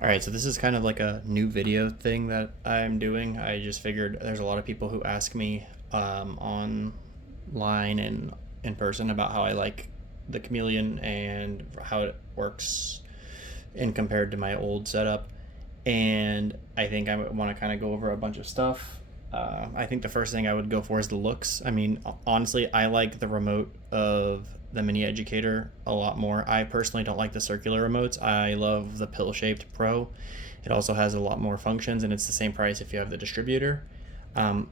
All right, so this is kind of like a new video thing that I'm doing. I just figured there's a lot of people who ask me online and in person about how I like the Chameleon and how it works in compared to my old setup. And I think I want to kind of go over a bunch of stuff. I think the first thing I would go for is the looks. I mean, honestly, I like the remote of the mini Educator a lot more. I personally don't like the circular remotes. I love the pill-shaped Pro. It also has a lot more functions, and it's the same price if you have the distributor.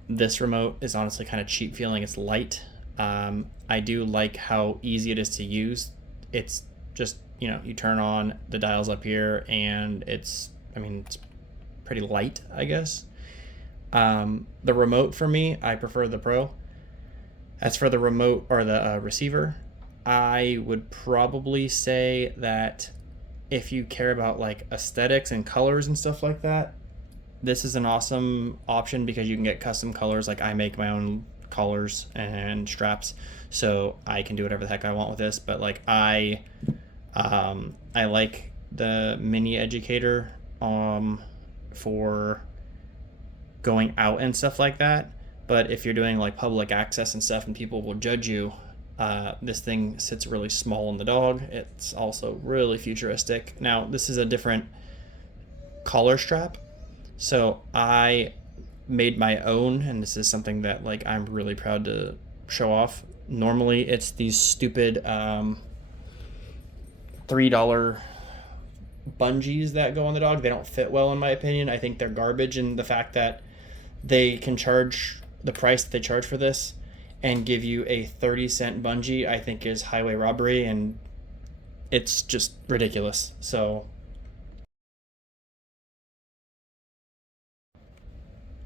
This remote is honestly kind of cheap feeling. It's light. I do like how easy it is to use. It's just, you turn on the dials up here, and it's pretty light, I guess. The remote for me, I prefer the Pro. As for the remote or the receiver, I would probably say that if you care about like aesthetics and colors and stuff like that, this is an awesome option because you can get custom colors. Like I make my own collars and straps, so I can do whatever the heck I want with this. But like I like the mini Educator for going out and stuff like that. But if you're doing like public access and stuff and people will judge you, this thing sits really small on the dog. It's also really futuristic. Now, this is a different collar strap. So I made my own, and this is something that like I'm really proud to show off. Normally, it's these stupid $3 bungees that go on the dog. They don't fit well, in my opinion. I think they're garbage, and the fact that they can charge the price that they charge for this and give you a 30-cent bungee, I think is highway robbery, and it's just ridiculous. So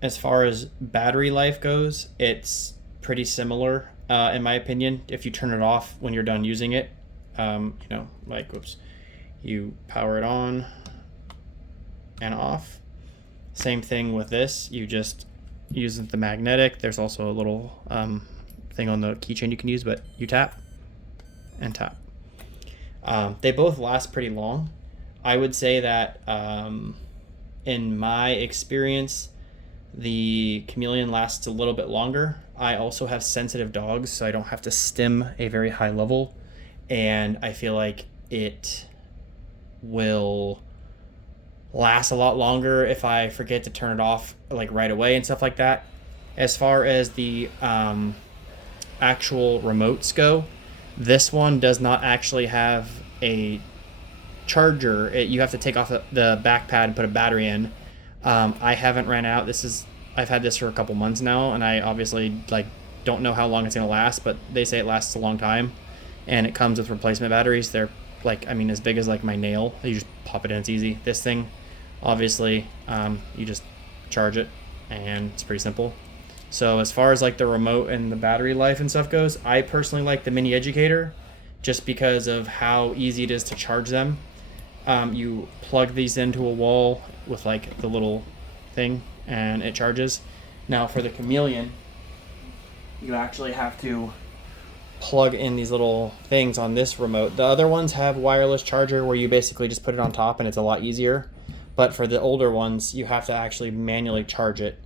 as far as battery life goes, it's pretty similar, in my opinion. If you turn it off when you're done using it, you power it on and off. Same thing with this. You just use the magnetic. There's also a little thing on the keychain you can use, but you tap and tap. They both last pretty long. I would say that in my experience, the Chameleon lasts a little bit longer. I also have sensitive dogs, so I don't have to stim a very high level, and I feel like it will last a lot longer if I forget to turn it off like right away and stuff like that. As far as the actual remotes go, this one does not actually have a charger. You have to take off the back pad and put a battery in. I haven't ran out. I've had this for a couple months now, and I obviously don't know how long it's gonna last, but they say it lasts a long time, and it comes with replacement batteries. They're as big as like my nail. You just pop it in, it's easy. This thing, obviously, you just charge it, and it's pretty simple. So as far as like the remote and the battery life and stuff goes, I personally like the mini Educator just because of how easy it is to charge them. You plug these into a wall with like the little thing and it charges. Now for the Chameleon, you actually have to plug in these little things on this remote. The other ones have wireless charger where you basically just put it on top and it's a lot easier. But for the older ones, you have to actually manually charge it.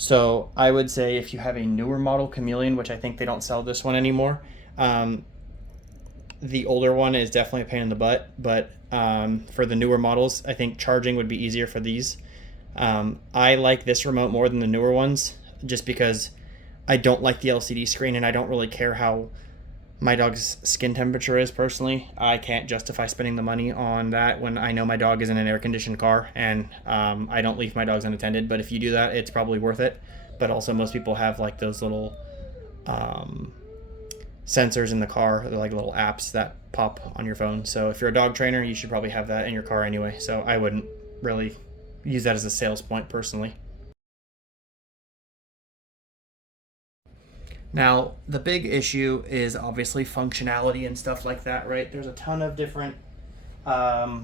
So I would say if you have a newer model Chameleon, which I think they don't sell this one anymore, the older one is definitely a pain in the butt. But for the newer models, I think charging would be easier for these. I like this remote more than the newer ones just because I don't like the LCD screen, and I don't really care how my dog's skin temperature is personally. I can't justify spending the money on that when I know my dog is in an air-conditioned car, and I don't leave my dogs unattended. But if you do that, it's probably worth it. But also most people have like those little sensors in the car. They're like little apps that pop on your phone. So if you're a dog trainer, you should probably have that in your car anyway. So I wouldn't really use that as a sales point personally. Now, the big issue is obviously functionality and stuff like that, right? There's a ton of different, I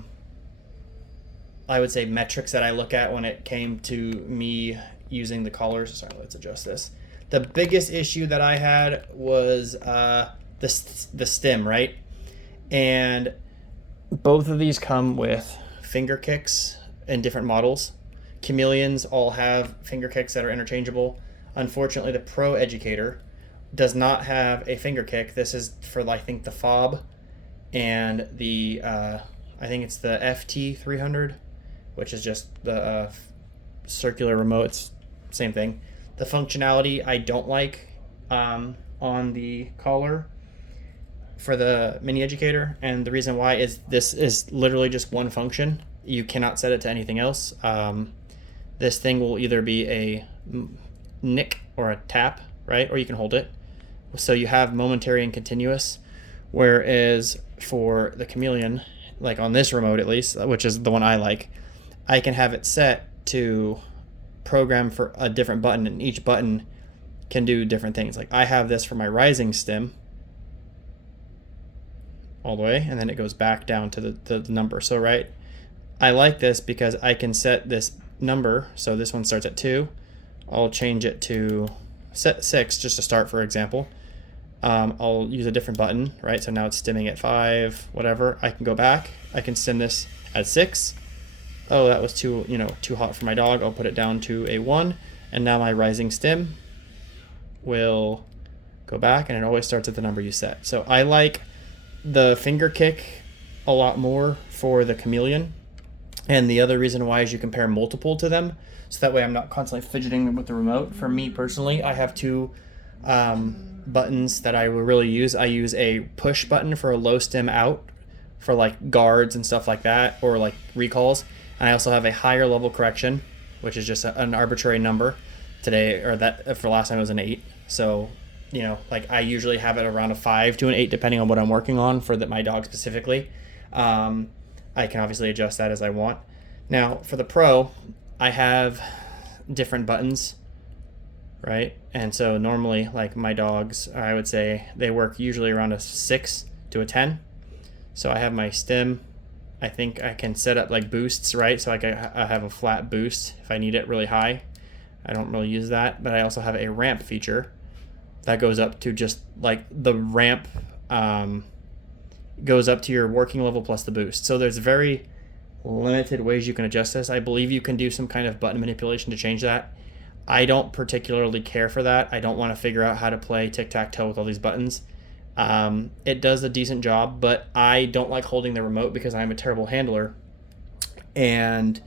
would say, metrics that I look at when it came to me using the collars. Sorry, let's adjust this. The biggest issue that I had was the stim, right? And both of these come with finger kicks in different models. Chameleons all have finger kicks that are interchangeable. Unfortunately, the Pro Educator does not have a finger kick. This is for, I think, the fob and the I think it's the FT300, which is just the circular remote. It's same thing. The functionality I don't like on the collar for the mini Educator, and the reason why is this is literally just one function. You cannot set it to anything else. This thing will either be a nick or a tap, right? Or you can hold it. So you have momentary and continuous, whereas for the Chameleon, like on this remote at least, which is the one I like, I can have it set to program for a different button, and each button can do different things. Like I have this for my rising stem all the way, and then it goes back down to the number. So right, I like this because I can set this number. So this one starts at 2. I'll change it to set 6 just to start, for example. I'll use a different button, right? So now it's stimming at 5, whatever. I can go back. I can stim this at 6. Oh, that was too hot for my dog. I'll put it down to a 1, and now my rising stim will go back, and it always starts at the number you set. So I like the finger kick a lot more for the Chameleon, and the other reason why is you compare multiple to them, so that way I'm not constantly fidgeting with the remote. For me personally, I have 2 buttons that I will really use. I use a push button for a low stem out for like guards and stuff like that, or like recalls. And I also have a higher level correction, which is just an arbitrary number. Today, or that for last time, it was an 8. So, like I usually have it around a 5 to an 8, depending on what I'm working on for my dog specifically. I can obviously adjust that as I want. Now, for the Pro, I have different buttons, right? And so normally, like my dogs, I would say they work usually around a 6 to a 10. So I have my stem. I think I can set up like boosts, right? So I have a flat boost if I need it really high. I don't really use that, but I also have a ramp feature that goes up to just like the ramp goes up to your working level plus the boost. So there's very limited ways you can adjust this. I believe you can do some kind of button manipulation to change that. I don't particularly care for that. I don't want to figure out how to play tic-tac-toe with all these buttons. It does a decent job, but I don't like holding the remote because I'm a terrible handler, and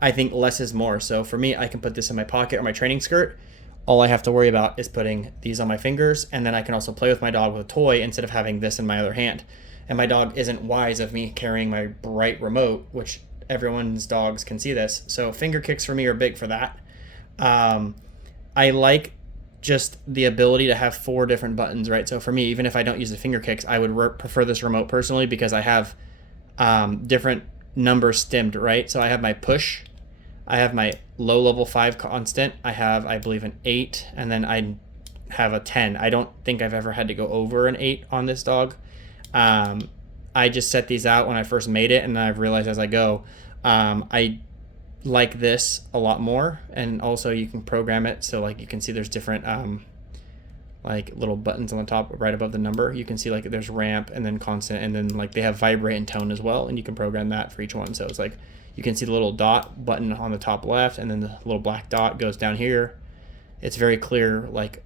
I think less is more. So for me, I can put this in my pocket or my training skirt. All I have to worry about is putting these on my fingers, and then I can also play with my dog with a toy instead of having this in my other hand. And my dog isn't wise of me carrying my bright remote, which everyone's dogs can see this. So finger kicks for me are big for that. I like just the ability to have 4 different buttons, right? So for me, even if I don't use the finger kicks, I would prefer this remote personally because I have different numbers stemmed, right? So I have my push, I have my low level 5 constant, I have, I believe, an 8, and then I have a 10. I don't think I've ever had to go over an 8 on this dog. I just set these out when I first made it, and I've realized as I go, I like this a lot more. And also you can program it so like you can see there's different like little buttons on the top right above the number. You can see like there's ramp and then constant, and then like they have vibrate and tone as well, and you can program that for each one. So it's like you can see the little dot button on the top left, and then the little black dot goes down here. It's very clear like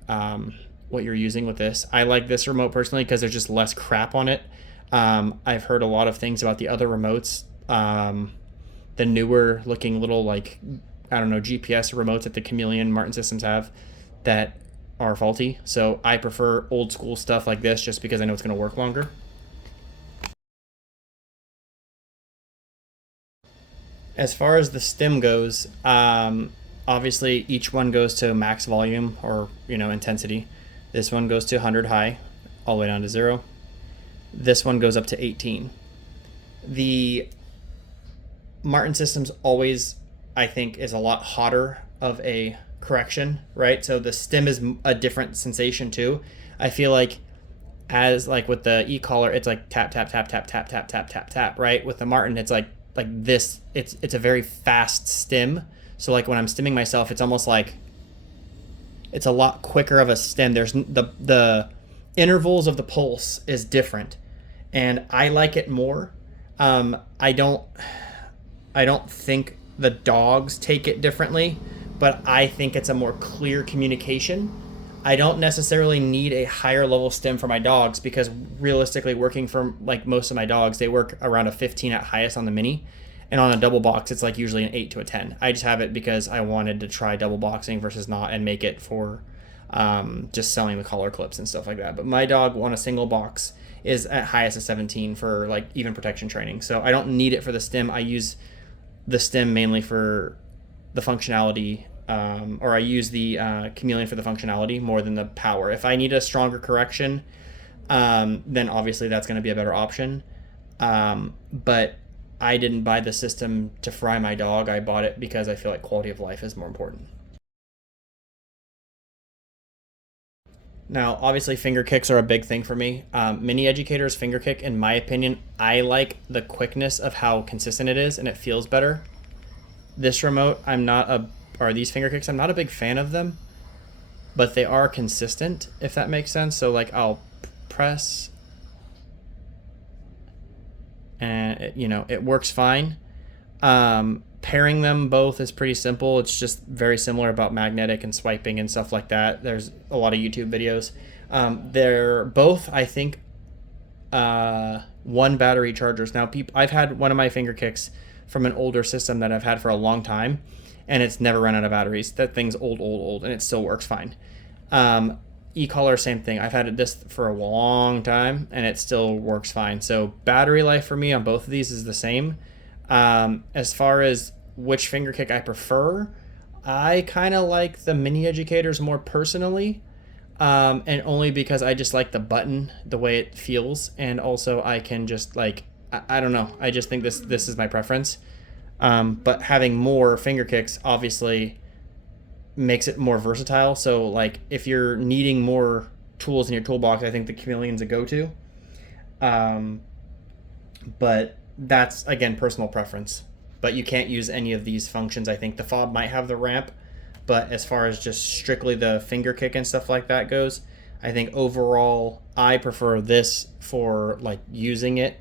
what you're using with this. I like this remote personally because there's just less crap on it. I've heard a lot of things about the other remotes, the newer looking little like, I don't know, GPS remotes that the Chameleon Martin systems have that are faulty. So I prefer old school stuff like this just because I know it's going to work longer. As far as the stem goes, obviously each one goes to max volume or intensity. This one goes to 100 high all the way down to 0. This one goes up to 18. The Martin systems always, I think, is a lot hotter of a correction, right? So the stem is a different sensation too. I feel like as like with the e-collar, it's like tap, tap, tap, tap, tap, tap, tap, tap, tap, right? With the Martin, it's like this, it's a very fast stem. So like when I'm stemming myself, it's almost like it's a lot quicker of a stem. There's the intervals of the pulse is different, and I like it more. I don't think the dogs take it differently, but I think it's a more clear communication. I don't necessarily need a higher level stim for my dogs because realistically, working for like most of my dogs, they work around a 15 at highest on the mini. And on a double box, it's like usually an 8 to a 10. I just have it because I wanted to try double boxing versus not and make it for just selling the collar clips and stuff like that. But my dog on a single box is at highest of 17 for like even protection training. So I don't need it for the stim. I use the stim mainly for the functionality, or I use the Chameleon for the functionality more than the power. If I need a stronger correction, then obviously that's going to be a better option. But I didn't buy the system to fry my dog. I bought it because I feel like quality of life is more important. Now, obviously, finger kicks are a big thing for me. Mini Educator's finger kick, in my opinion, I like the quickness of how consistent it is and it feels better. This remote, or these finger kicks, I'm not a big fan of them, but they are consistent, if that makes sense. So, like, I'll press and it works fine. Pairing them both is pretty simple. It's just very similar about magnetic and swiping and stuff like that. There's a lot of YouTube videos. They're both, I think, one battery chargers. Now, I've had one of my finger kicks from an older system that I've had for a long time, and it's never run out of batteries. That thing's old, and it still works fine. E-collar, same thing. I've had this for a long time, and it still works fine. So battery life for me on both of these is the same. As far as which finger kick I prefer, I kind of like the Mini Educators more personally, and only because I just like the button, the way it feels, and also I can just like, I don't know, I just think this is my preference. But having more finger kicks obviously makes it more versatile. So like if you're needing more tools in your toolbox, I think the Chameleon's a go-to. But that's, again, personal preference. But you can't use any of these functions. I think the fob might have the ramp, but as far as just strictly the finger kick and stuff like that goes, I think overall I prefer this for like using it,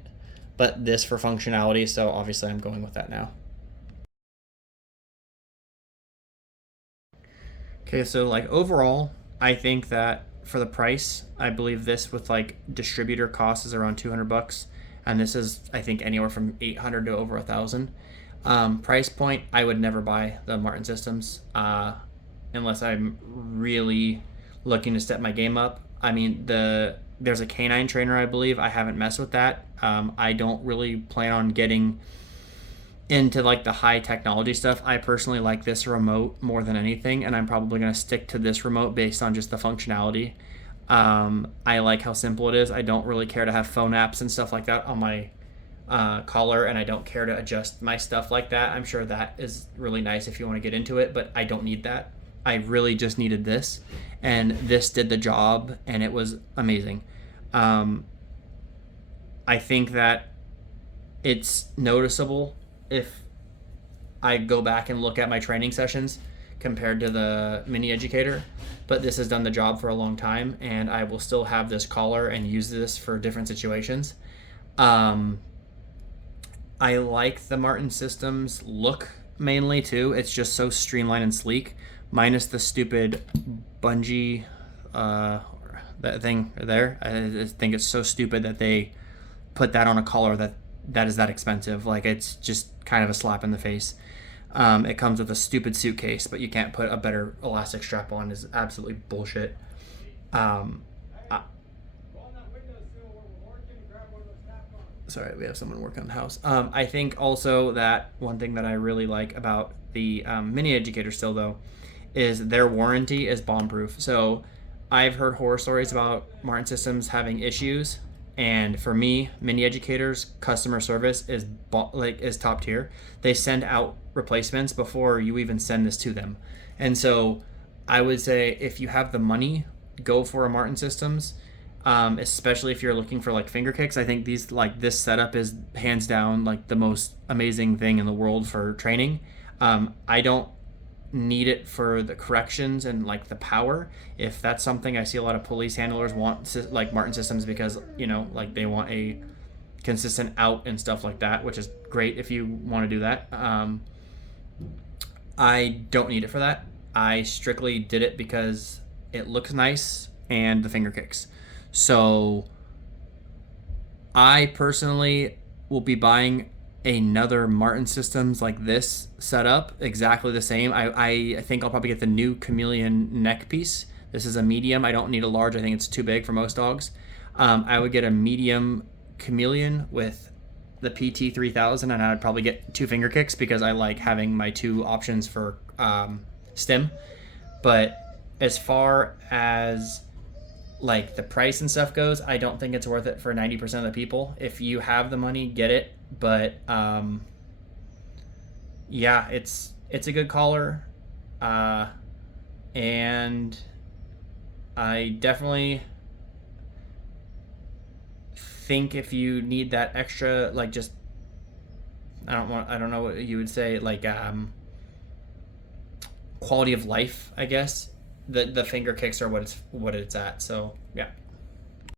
but this for functionality. So obviously I'm going with that now. Okay, so like overall, I think that for the price, I believe this with like distributor cost is around $200, and this is, I think, anywhere from 800 to over 1,000. Price point, I would never buy the Martin systems unless I'm really looking to step my game up. I mean, there's a canine trainer, I believe. I haven't messed with that. I don't really plan on getting into like the high technology stuff. I personally like this remote more than anything, and I'm probably going to stick to this remote based on just the functionality. I like how simple it is. I don't really care to have phone apps and stuff like that on my collar, and I don't care to adjust my stuff like that. I'm sure that is really nice if you want to get into it, but I don't need that. I really just needed this, and this did the job, and it was amazing. I think that it's noticeable if I go back and look at my training sessions compared to the Mini Educator, but this has done the job for a long time, and I will still have this collar and use this for different situations. I like the Martin Systems look mainly too. It's just so streamlined and sleek, minus the stupid bungee that thing there. I think it's so stupid that they put that on a collar that is that expensive. Like, it's just kind of a slap in the face. It comes with a stupid suitcase, but you can't put a better elastic strap on. Is absolutely bullshit. Sorry, we have someone working on the house. I think also that one thing that I really like about the Mini Educator still, though, is their warranty is bomb-proof. So I've heard horror stories about Martin Systems having issues, and for me, Mini Educator's customer service is top tier. They send out replacements before you even send this to them. And so I would say if you have the money, go for a Martin Systems. Especially if you're looking for like finger kicks. I think this setup is hands down like the most amazing thing in the world for training. I don't need it for the corrections and like the power. If that's something I see a lot of police handlers want, like Martin Systems, because like they want a consistent out and stuff like that, which is great if you want to do that. I don't need it for that. I strictly did it because it looks nice and the finger kicks. So I personally will be buying another Martin Systems like this setup, exactly the same. I think I'll probably get the new Chameleon neck piece. This is a medium. I don't need a large. I think it's too big for most dogs. I would get a medium Chameleon with the PT 3000, and I'd probably get two finger kicks because I like having my two options for stim. But as far as like the price and stuff goes, I don't think it's worth it for 90% of the people. If you have the money, get it. But yeah, it's a good collar, and I definitely think if you need that extra, like just I don't know what you would say, like quality of life, I guess. The finger kicks are what it's at. So yeah.